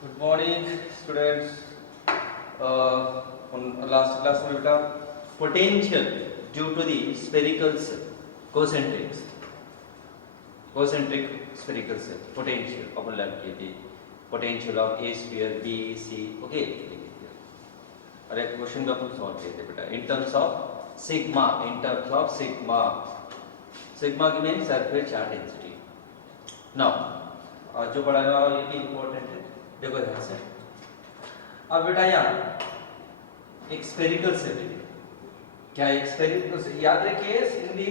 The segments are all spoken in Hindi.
Good morning, students. On last class में बेटा potential due to the spherical cell, concentric spherical cell potential upon learn किए थे potential of A sphere B C okay और एक क्वेश्चन का अपन सॉल्व किए थे बेटा in terms of sigma की meaning surface charge density. Now आज जो पढ़ाने वाला ये भी इम्पोर्टेंट है, देखो ध्यान से. अब बेटा यहाँ एक स्फेरिकल सेल है. क्या एक स्फेरिकल सेल? याद रखिए इन दी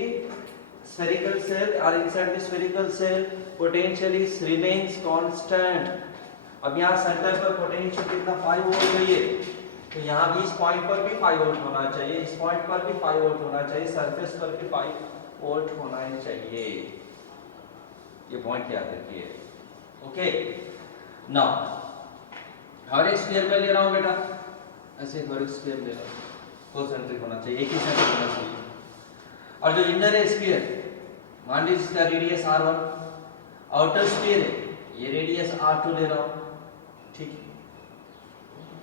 spherical cell or inside the spherical cell potential is remains constant. अब यहाँ सेंटर पर पोटेंशियल कितना 5 वोल्ट है, तो यहाँ भी इस पॉइंट पर भी 5 वोल्ट होना चाहिए, इस पॉइंट पर भी 5 वोल्ट होना चाहिए, सरफेस पर भी 5 वोल्ट होना ही चाहिए. ये पॉइंट याद रखिए. ओके नाउ हर एक स्फीयर में ले रहा हूँ बेटा, ऐसे हर एक स्फीयर ले रहा हूँ, कॉन्सेंट्रिक होना चाहिए, एक ही सेंटर होना चाहिए. और जो इनर है स्फीयर, मान लीजिए इसका रेडियस r1, आउटर स्फीयर है ये रेडियस r2 ले रहा हूँ, ठीक है.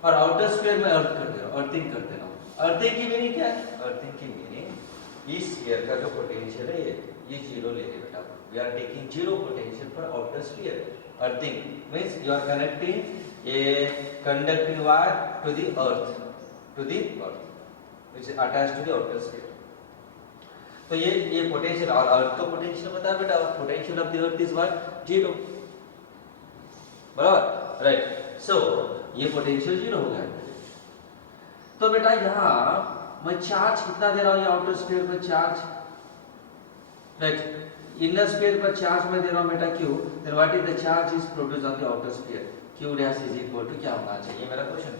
और आउटर स्फीयर में अर्थ कर दे रहा हूँ, अर्थिंग कर दे रहा हूँ. अर्थिंग की मीनिंग क्या है? अर्थिंग की मीनिंग इस स्फीयर का जो पोटेंशियल है ये जीरो ले ले बेटा. We are taking zero potential for outer sphere. Earthing means you are connecting a conducting wire to the earth which is attached to the outer sphere. तो ये पोटेंशियल और अर्थ का पोटेंशियल बता बेटा, potential of the earth is what? Zero. बराबर राइट. सो ये पोटेंशियल जीरो हो गया. तो बेटा यहाँ मैं चार्ज कितना दे रहा हूँ, ये आउटर स्फीयर पर चार्ज, राइट. इनर स्फीयर पर चार्ज मैं दे रहा हूँ बेटा Q. Then what is the charge is produced on the outer sphere? Q dash is equal to क्या होना चाहिए मेरा question.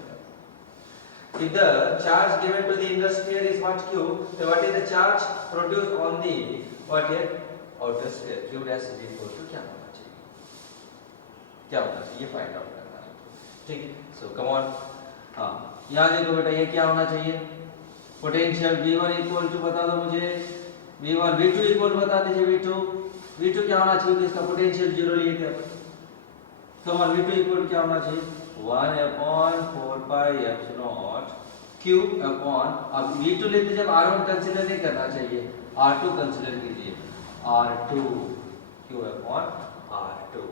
If the charge given to the inner sphere is what Q, then what is the charge produced on the what here outer sphere? Q dash is equal to क्या होना चाहिए? क्या होना चाहिए? फाइंड आउट करना है. ठीक है. सो कम ऑन. हाँ यहाँ देखो बेटा ये क्या होना चाहिए? पोटेंशियल V1 इक्वल टू बता दो मुझे, V1 V2 इक्वल बता दीजिए. V2 क्या होना चाहिए? इसका पोटेंशियल जीरो लिए थे. कम ऑन V2 इक्वल क्या होना चाहिए? 1 upon 4 pi epsilon Q upon, अब V2 लेते जब R1 कंसीडर नहीं करना चाहिए, R2 कंसीडर कीजिए. R2 Q upon R2.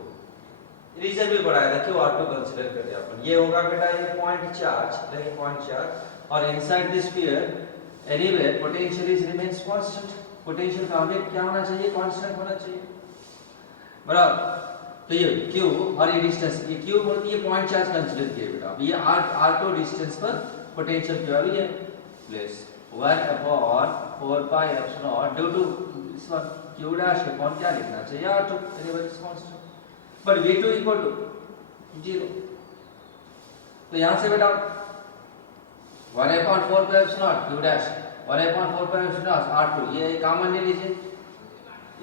Reason भी बढ़ाया था, क्यों R2 कंसीडर कर दिया अपन. ये होगा बेटा ये पॉइंट चार्ज, नहीं पॉइंट चार्ज. और inside this sphere anywhere potential is remains constant. Potential का हमें क्या होना चाहिए? कांस्टेंट होना चाहिए. बराबर. तो ये Q और ये डिस्टेंस, ये Q बोलती है पॉइंट चार्ज कंसीडर किए बेटा. अब ये R2 डिस्टेंस पर पोटेंशियल क्या भी है plus 1 upon 4 pi epsilon due to this one Q dash upon क्या लिखना चाहिए? R2 anywhere is constant. But V2 equal to 0. तो यहां से बेटा 1 upon 4 pi epsilon Q dash 1 upon 4 pi epsilon R2 ये कॉमन ले लीजिए.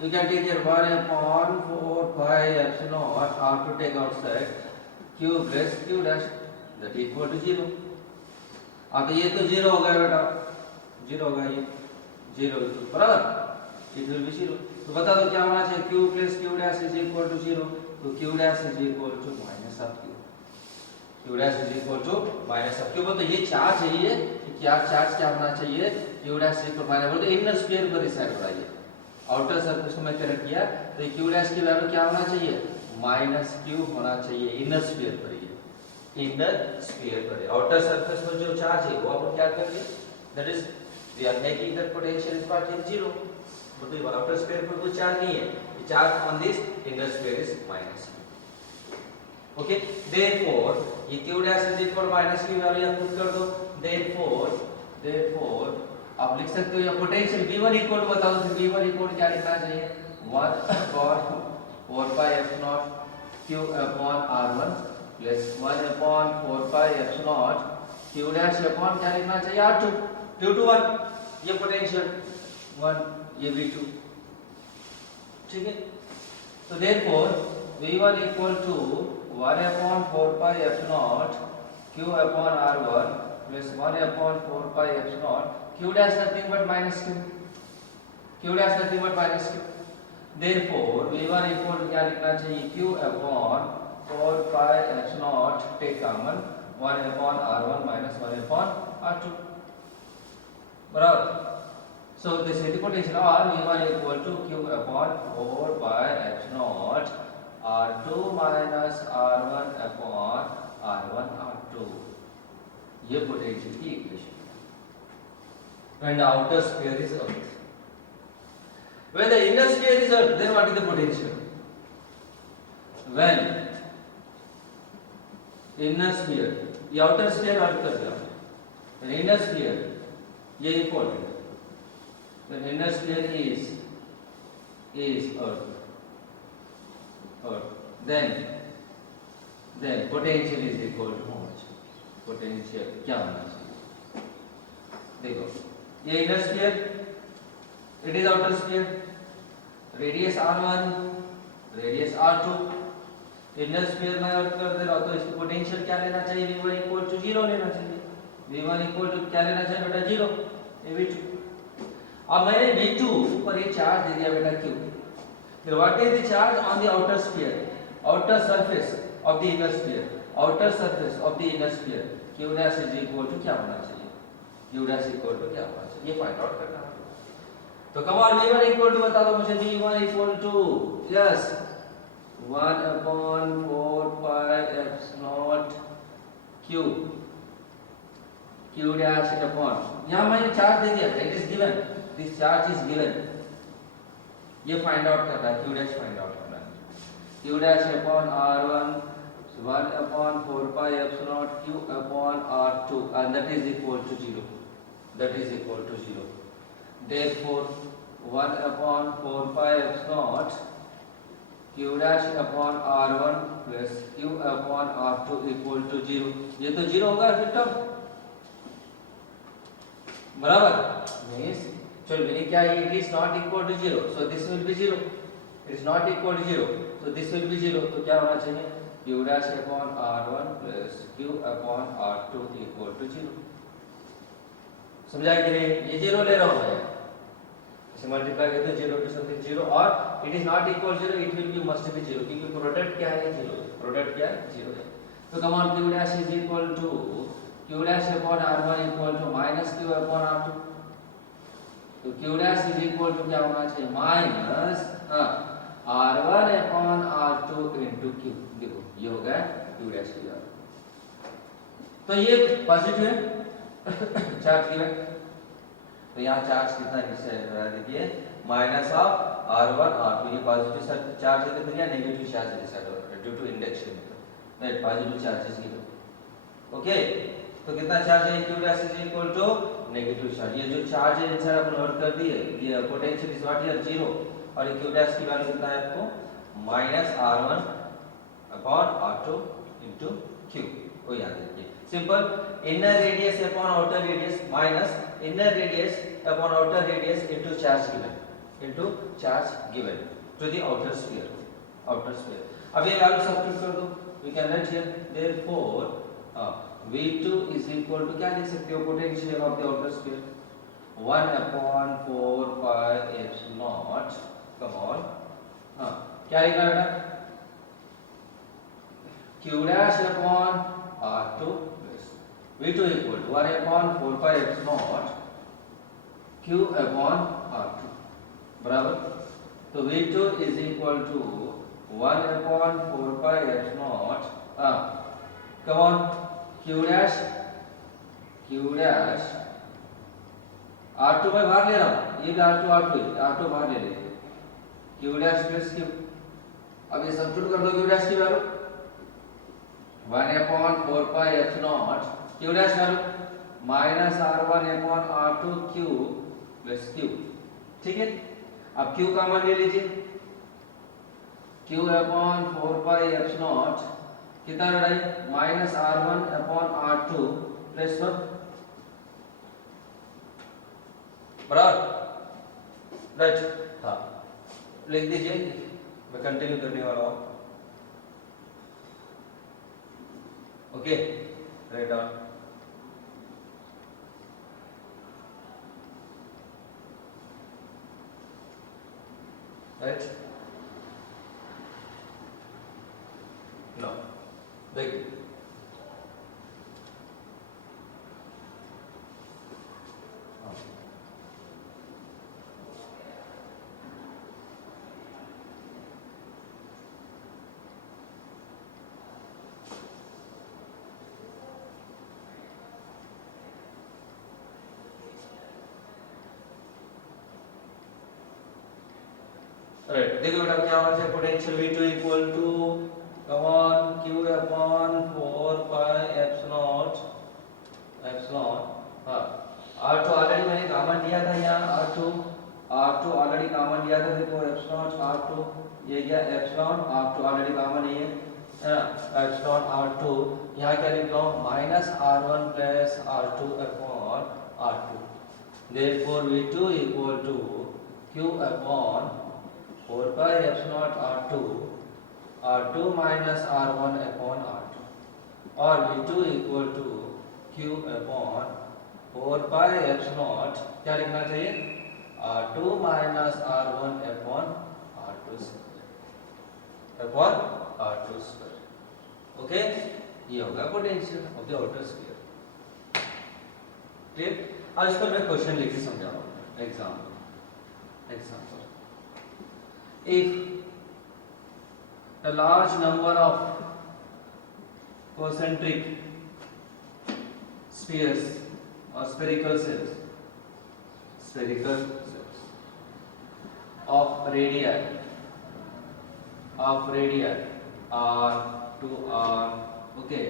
You can take here 1 upon 4 pi epsilon R to take outside Q plus Q dash that equal to 0. तो ये तो 0 हो गया बेटा, 0 होगा ये 0 बराबर, it will be 0. तो बता दो क्या होना चाहिए? Q plus Q dash is equal to 0. तो Q dash is equal to minus of Q. Q dash is equal to minus of Q. तो ये चार्ज है, ये क्या चार्ज क्या होना चाहिए? Q dash is equal to minus, बोलते इनर स्फीयर पर डिसाइड हो रहा है. आउटर सरफेस को मैं कनेक्ट किया तो Q डैश की वैल्यू क्या होना चाहिए? माइनस Q होना चाहिए इनर स्फीयर पर. ये इनर स्फीयर पर आउटर सरफेस पर जो चार्ज है वो अपन क्या करेंगे? That is we are making that potential is part in 0. मतलब आउटर स्फीयर पर कोई चार्ज नहीं है, charge on this inner sphere is minus. Okay therefore ये Q dash is equal minus की वैल्यू यहां पुट कर दो. देयरफॉर आप लिख सकते हो या पोटेंशियल V1 इक्वल टू बता दो. V1 इक्वल क्या लिखना चाहिए? 1 cos 4 pi epsilon Q upon R1 plus 1 upon 4 pi epsilon Q dash upon क्या लिखना चाहिए? R2 due to 1 ये पोटेंशियल 1 ये V2. ठीक है. तो therefore V1 equal to 1 upon 4 pi epsilon Q upon R1 plus 1 upon 4 pi epsilon Q dash nothing but minus Q. Q dash nothing but minus Q. Therefore V1 equal to क्या लिखना चाहिए? Q upon 4 pi epsilon take common 1 upon r1 minus 1 upon r2 बराबर. So this is the potential or v1 equal to q upon 4 by epsilon naught r2 minus r1 upon r1 r2. ये potential की equation. When the outer sphere is earth. When the inner sphere is earth, then what is the potential? When inner sphere, ये outer sphere अर्थ कर दिया. When inner sphere, ये important. When inner sphere is earth, then potential is equal to how much? Potential क्या होना चाहिए? देखो, ये inner sphere, it is outer sphere. Radius r1, radius r2. Inner sphere में अर्थ कर दे रहा तो इसकी पोटेंशियल क्या लेना चाहिए? v1 इक्वल टू 0 लेना चाहिए. v1 इक्वल टू क्या लेना चाहिए बेटा? 0. ये v2. अब मैंने v2 पर ये चार्ज दे दिया बेटा q. फिर what is the charge on the outer sphere? Outer surface of the inner sphere. Outer surface of the inner sphere q dash is equal to क्या होना चाहिए? q डैश इक्वल टू क्या होना चाहिए? ये फाइंड आउट करना है. तो come on v1 equal to बता दो मुझे. v1 equal to yes 1 upon 4 pi epsilon naught q q dash upon, यहाँ मैंने चार्ज दे दिया. It is given, this charge is given. ये फाइंड आउट करना है, q dash फाइंड आउट करना है. q dash upon r1 1 upon 4 pi epsilon naught q upon r2 and that is equal to 0. That is equal to 0. Therefore 1 upon 4 pi epsilon naught q dash upon r1 plus q upon r2 equal to 0. ये तो 0 होगा फिर टर्म बराबर. मींस चलो मैंने क्या है? it is not equal to 0, so this will be 0. it is not equal to 0, so this will be 0. तो क्या होना चाहिए? q dash upon r1 plus q upon r2 equal to 0. समझा कि नहीं? ये 0 ले रहा हूं मैं. इसे मल्टीप्लाई करते हैं 0 के साथ 0 और it is not equal 0, it will be must be 0 क्योंकि प्रोडक्ट क्या है? 0 है. प्रोडक्ट क्या है? 0 है. तो come on q dash is equal to q dash upon r1 equal to minus q upon r2. तो q dash is equal to क्या होना चाहिए? Minus r1 upon r2 into q. देखो ये हो गया q डैश की वैल्यू. तो ये पॉजिटिव है चार्ज की वैल्यू. तो यहाँ चार्ज कितना है? देखिए माइनस ऑफ r1 r2. ये पॉजिटिव चार्ज है तो फिर यहाँ नेगेटिव चार्ज डिसाइड हो रहा है due to induction method. Right, positive charges की. ओके, तो कितना चार्ज है? q dash is equal to negative charge. ये जो चार्ज है इनसाइड अपन वर्क कर दिए. ये पोटेंशियल इज व्हाट हियर? 0. और ये q डैश की वैल्यू कितना है आपको? Minus r1 upon r2 into q. को याद रखिए. Simple. Inner radius upon outer radius minus inner radius upon outer radius into charge given to the outer sphere. अब ये वैल्यू सब्स्टिट्यूट कर दो. we can write here therefore v2 is equal to क्या लिख सकते हो? Potential of the outer sphere 1 upon 4 pi epsilon naught. come on, क्या लिखना बेटा? q dash upon r2 v2 equal to 1 upon 4 pi epsilon naught q upon r2 बराबर. तो v2 is equal to 1 upon 4 pi epsilon naught. come on, q dash r2 मैं बाहर ले रहा हूँ. ये r2 बाहर ले ले. q dash plus q. अब ये सब्स्टिट्यूट कर दो q dash की value 1 upon 4 pi epsilon naught q dash value minus r1 upon r2 q plus q. ठीक है. अब q कॉमन ले लीजिए. q अपॉन 4 पाई epsilon naught कितना बढ़ाई? Minus r1 upon r2 plus 1 बराबर. राइट. हाँ लिख दीजिए. मैं कंटिन्यू करने वाला हूँ. Okay, write down. Right. No देखिए राइट, देखो बेटा क्या होना चाहिए, potential V2 equal to common Q upon 4 pi epsilon हाँ R2 ऑलरेडी मैंने कॉमन लिया था यहाँ, R2 ऑलरेडी कॉमन लिया था, देखो एप्सिलॉन R2 ये गया एप्सिलॉन R2 ऑलरेडी कॉमन है एप्सिलॉन R2, यहाँ क्या लिख रहा हूँ minus R1 plus R2 upon R2, therefore V2 equal to Q upon 4 pi epsilon R2 minus R1 upon R2, और V2 equal to Q upon 4 pi epsilon क्या लिखना चाहिए R2 minus R1 upon R2 square, okay, ये होगा potential of the outer sphere. ठीक, अब इसको मैं क्वेश्चन लिख के समझाऊंगा। Example if a large number of concentric spheres or spherical cells of radii R2R, okay,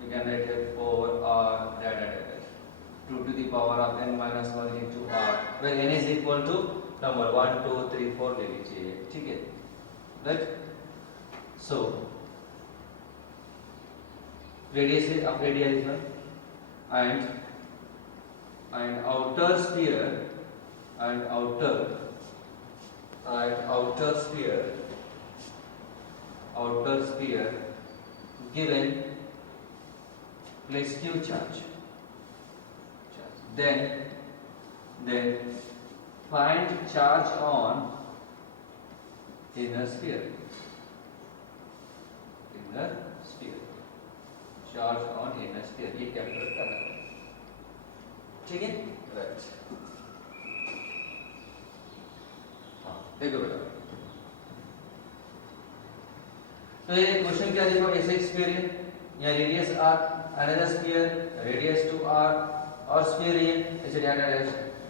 we can write here 4R 2 to the power of n minus 1 into R, where n is equal to number 1 2 3 4 ले लीजिए, ठीक है, right? So radius of radii is 1 and outer sphere given place Q charge, then find charge on inner sphere, charge on inner sphere, ये कैलकुलेट करना है, ठीक है, राइट। हाँ देखो बेटा, तो ये क्वेश्चन क्या देखो, ऐसे एक स्फीयर है, यहाँ radius r, another sphere radius 2r, और स्फीयर ये ऐसे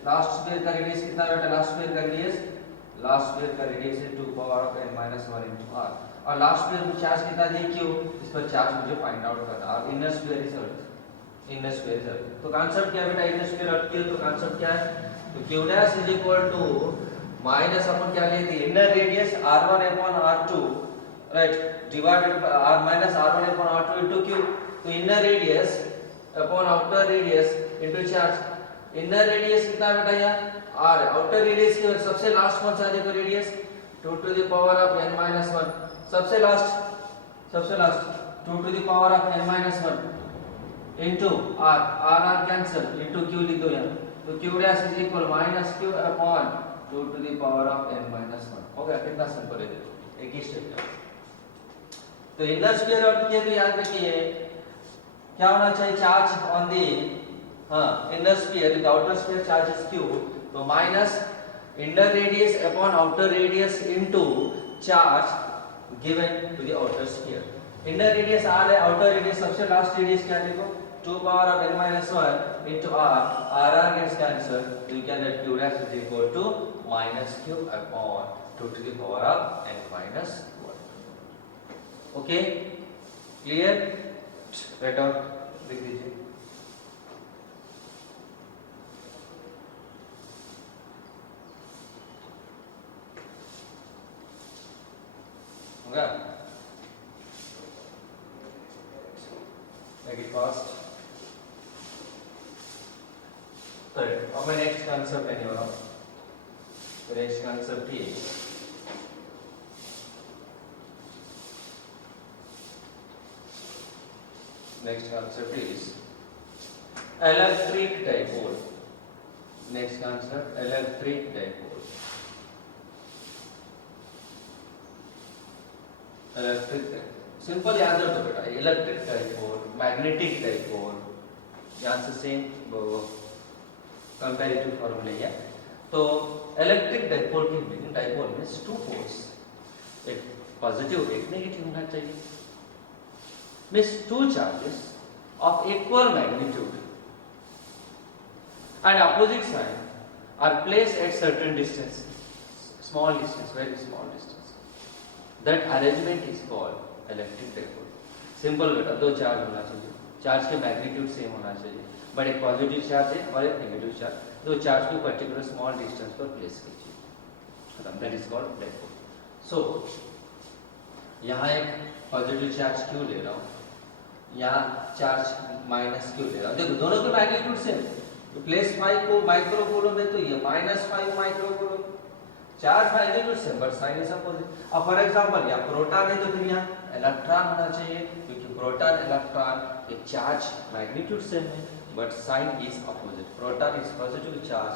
लास्ट स्फीयर का रेडियस कितना बेटा, लास्ट स्फीयर का रेडियस है 2 power of n minus 1 into r, और लास्ट स्फीयर में चार्ज कितना दिया q, इस पर चार्ज मुझे फाइंड आउट करना है, और इनर स्फीयर इज अर्थ, तो कांसेप्ट क्या है बेटा, इनर स्फीयर अर्थ की, तो कांसेप्ट क्या है, तो q dash is equal to minus अपन क्या लेते हैं, inner radius r1 upon r2, right, divided by r minus r1 upon r2 into q, तो inner radius upon outer radius into charge, inner radius कितना बेटा यहाँ r है, आउटर रेडियस की सबसे लास्ट कौन सा देखो radius 2 to the power of n minus 1, सबसे last 2 to the power of n minus 1 into r cancel into q लिख दो यहाँ, तो q dash is equal minus q upon 2 to the power of n minus 1, हो गया, कितना सिंपल है, देखो एक ही स्टेप है। तो इनर स्फीयर अर्थ के लिए याद रखिए क्या होना चाहिए, charge on the inner sphere, the outer sphere charge is q, तो minus inner radius upon outer radius into charge given to the outer sphere, inner radius r है, outer radius सबसे लास्ट रेडियस क्या देखो 2 power of n minus 1 into r gets cancelled, so you can write q dash is equal to minus q upon 2 to the power of n minus 1, okay, clear, write down, लिख दीजिए। Make it fast. Correct. Now my next concept anyone. The next concept is electric dipole. Next concept, electric dipole. Simple याद रखो बेटा, इलेक्ट्रिक डाइपोल, मैग्नेटिक डाइपोल, यहाँ से सेम कंपैरेटिव फॉर्मूला है। तो इलेक्ट्रिक डाइपोल के meaning, dipole means two poles, एक पॉजिटिव एक नेगेटिव होना चाहिए, means two charges of equal magnitude and opposite sign are placed at certain distance, small distance, very small distance. That arrangement is called electric dipole. Simple बेटा, दो चार्ज होना चाहिए, चार्ज के मैग्नीट्यूड सेम होना चाहिए, बट एक पॉजिटिव चार्ज है और एक नेगेटिव चार्ज, दो चार्ज को पर्टिकुलर स्मॉल डिस्टेंस पर प्लेस कीजिए, दैट इज कॉल्ड डाइपोल. सो यहाँ एक पॉजिटिव चार्ज क्यों ले रहा हूँ, यहाँ चार्ज माइनस क्यों ले रहा हूँ, देखो दोनों के मैग्नीट्यूड सेम, तो प्लस 5 को माइक्रो कूलम है तो ये -5 micro coulomb, charge magnitude same but sign is opposite. अब फॉर एग्जांपल यहाँ प्रोटॉन है तो फिर यहाँ इलेक्ट्रॉन होना चाहिए, क्योंकि प्रोटॉन इलेक्ट्रॉन के चार्ज मैग्नीट्यूड सेम है but sign is opposite. Proton is positive charge,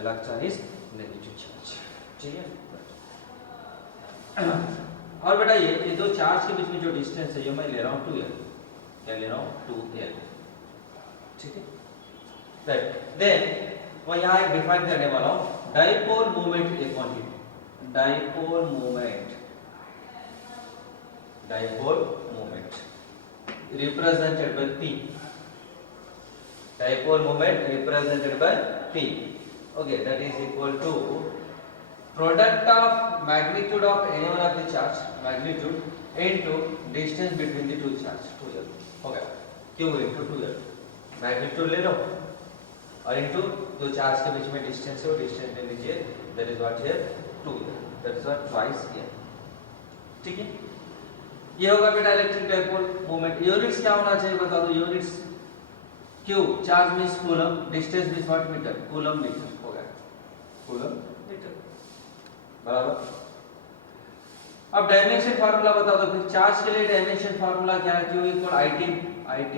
electron is negative charge. ठीक है. और बेटा ये दो चार्ज के बीच में जो डिस्टेंस है ये मैं ले रहा हूँ 2l, क्या ले रहा हूँ 2l. ठीक है. राइट. देन मैं यहाँ एक डिफाइन करने वाला हूँ dipole moment A quantity, dipole moment, dipole moment represented by P, dipole moment represented by P. Okay, that is equal to product of magnitude of any one of the charge, magnitude into distance between the two charge, 2l. Okay, Q into 2l, magnitude ले लो और into दो चार्ज के बीच में डिस्टेंस है, वो डिस्टेंस ले लीजिए, that is what here 2l, that is what twice l. ठीक है. ये होगा बेटा इलेक्ट्रिक डाइपोल मोमेंट. यूनिट्स क्या होना चाहिए बता दो, units Q charge means coulomb, distance means what meter, coulomb meter हो गया, कूलम मीटर बराबर. अब डायमेंशन फार्मूला बता दो फिर, चार्ज के लिए डायमेंशन फार्मूला क्या है, Q इक्वल IT,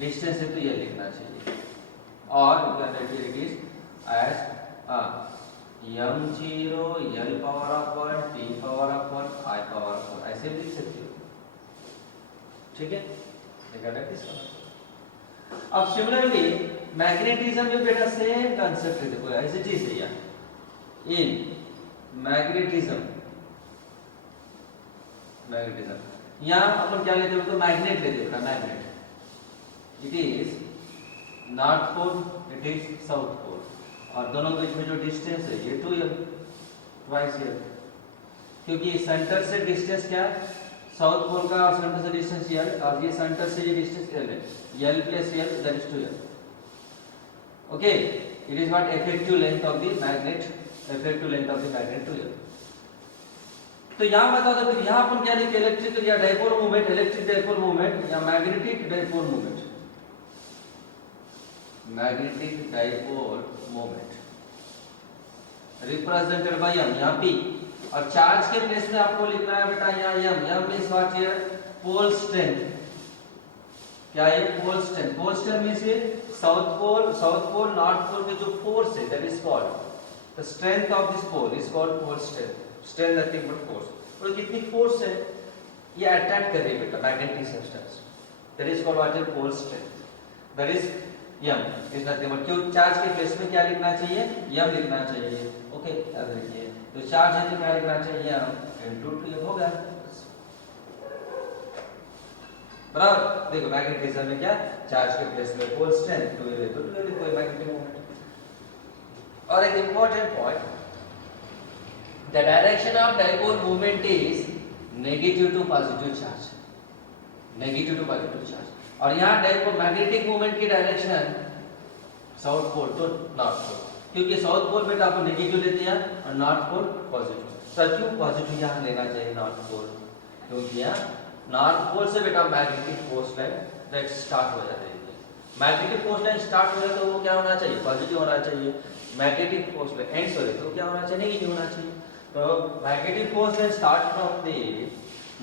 डिस्टेंस है तो ये लिखना चाहिए, और you can write it is as m0 l power of 1 t power of 1 I power of 1, ऐसे भी लिख सकते हो. ठीक है. अब सिमिलरली मैग्नेटिज्म में बेटा सेम कांसेप्ट है, देखो ऐसी चीज है यार. इन मैग्नेटिज्म यहाँ अपन क्या लेते हैं तो मैग्नेट लेते हैं बेटा, magnet. It is north pole, it is south pole, और दोनों के बीच में जो डिस्टेंस है ये 2l, ट्वाइस l, क्योंकि सेंटर से डिस्टेंस क्या है, साउथ पोल का और सेंटर से डिस्टेंस l, और ये सेंटर से ये डिस्टेंस l है, l plus l that is 2l. Okay, it is what effective length of the magnet, effective length of the magnet 2l. तो यहाँ बता दो फिर यहाँ अपन क्या लिखे, इलेक्ट्रिक या dipole moment, electric dipole moment या magnetic dipole moment, magnetic dipole moment represented by m, यहाँ p, और चार्ज के प्लेस में आपको लिखना है बेटा यहाँ m means what here, pole strength. क्या है pole strength, pole strength means ये साउथ पोल नॉर्थ पोल के जो फोर्स है that is called the strength of this pole is called pole strength. Strength nothing but force, और कितनी फोर्स है ये अट्रैक्ट कर रही है बेटा magnetic substance, that is called what is pole strength, that is m is nothing but, क्यों चार्ज के प्लेस में क्या लिखना चाहिए, m लिखना चाहिए. ओके, याद रखिए. तो चार्ज है तो क्या लिखना चाहिए, m इनटू 2 हो गया बराबर. देखो मैग्नेटिज्म में क्या, चार्ज के प्लेस में पोल स्ट्रेंथ 2 है तो 2 लिखो मैग्नेटिक मोमेंट. और एक important point, the direction of dipole moment is negative to positive charge, negative to positive charge. और यहाँ डाइपोल मैग्नेटिक मोमेंट की direction south pole to north pole, क्योंकि साउथ पोल बेटा आपको नेगेटिव लेते हैं और नॉर्थ पोल पॉजिटिव. सर क्यों पॉजिटिव यहाँ लेना चाहिए नॉर्थ पोल, क्योंकि यहाँ नॉर्थ पोल से बेटा magnetic force line direct start हो जाती है. मैग्नेटिक फोर्स लाइन स्टार्ट हो जाए तो वो क्या होना चाहिए, पॉजिटिव होना चाहिए. मैग्नेटिक फोर्स लाइन एंड्स हो रही तो क्या होना चाहिए, नेगेटिव होना चाहिए. तो magnetic force line start from the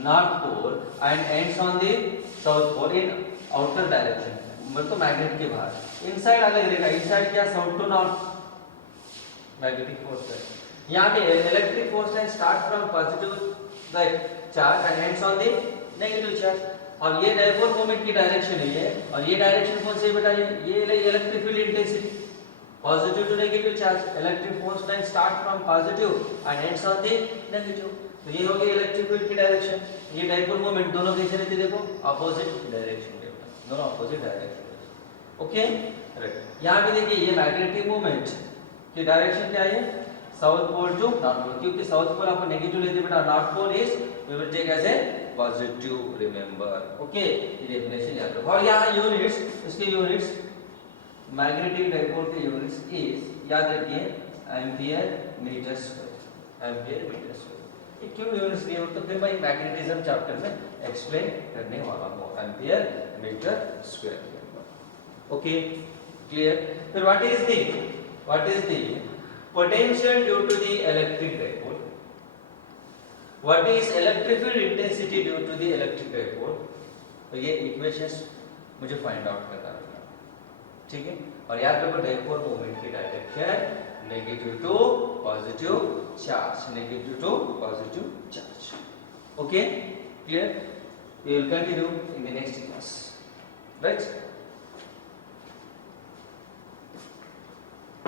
north pole and ends on the south pole in outer direction, मतलब मैग्नेट के बाहर. इनसाइड अलग रहेगा, इनसाइड क्या south to north magnetic force line. यहाँ पे electric force line start from positive right charge and ends on the negative charge. और ये डाइपोल मोमेंट की डायरेक्शन है ये, और ये डायरेक्शन कौन सी है बेटा, ये electric field intensity positive to negative charge. Electric force line start from positive and ends on the negative. तो ये हो गई इलेक्ट्रिक फील्ड की डायरेक्शन. ये डाइपोल मोमेंट दोनों कैसे रहते देखो, ऑपोजिट डायरेक्शन में, दोनों ऑपोजिट डायरेक्शन में. Okay right. यहाँ पे देखिए ये मैग्नेटिक मोमेंट की डायरेक्शन क्या है, south pole to north pole, क्योंकि साउथ पोल आपको नेगेटिव लेते बेटा, north pole is we will take as a positive, remember. Okay, ये डेफिनेशन याद रखो। और यहाँ यूनिट्स, इसके यूनिट्स मैग्नेटिक डाइपोल के यूनिट्स इज, याद रखिए, ampere metre square, ampere metre square. ये क्यों यूनिट्स दिए तो फिर मैं मैग्नेटिज्म चैप्टर में एक्सप्लेन करने वाला हूँ, ampere metre square. Okay, clear. फिर what is the potential due to the electric dipole, what is electric field intensity due to the electric dipole, तो ये इक्वेशंस मुझे फाइंड आउट करना है, ठीक है। और याद रखो डाइपोल मोमेंट की direction negative to positive charge, negative to positive charge. Okay, clear. We will continue in the next class, right?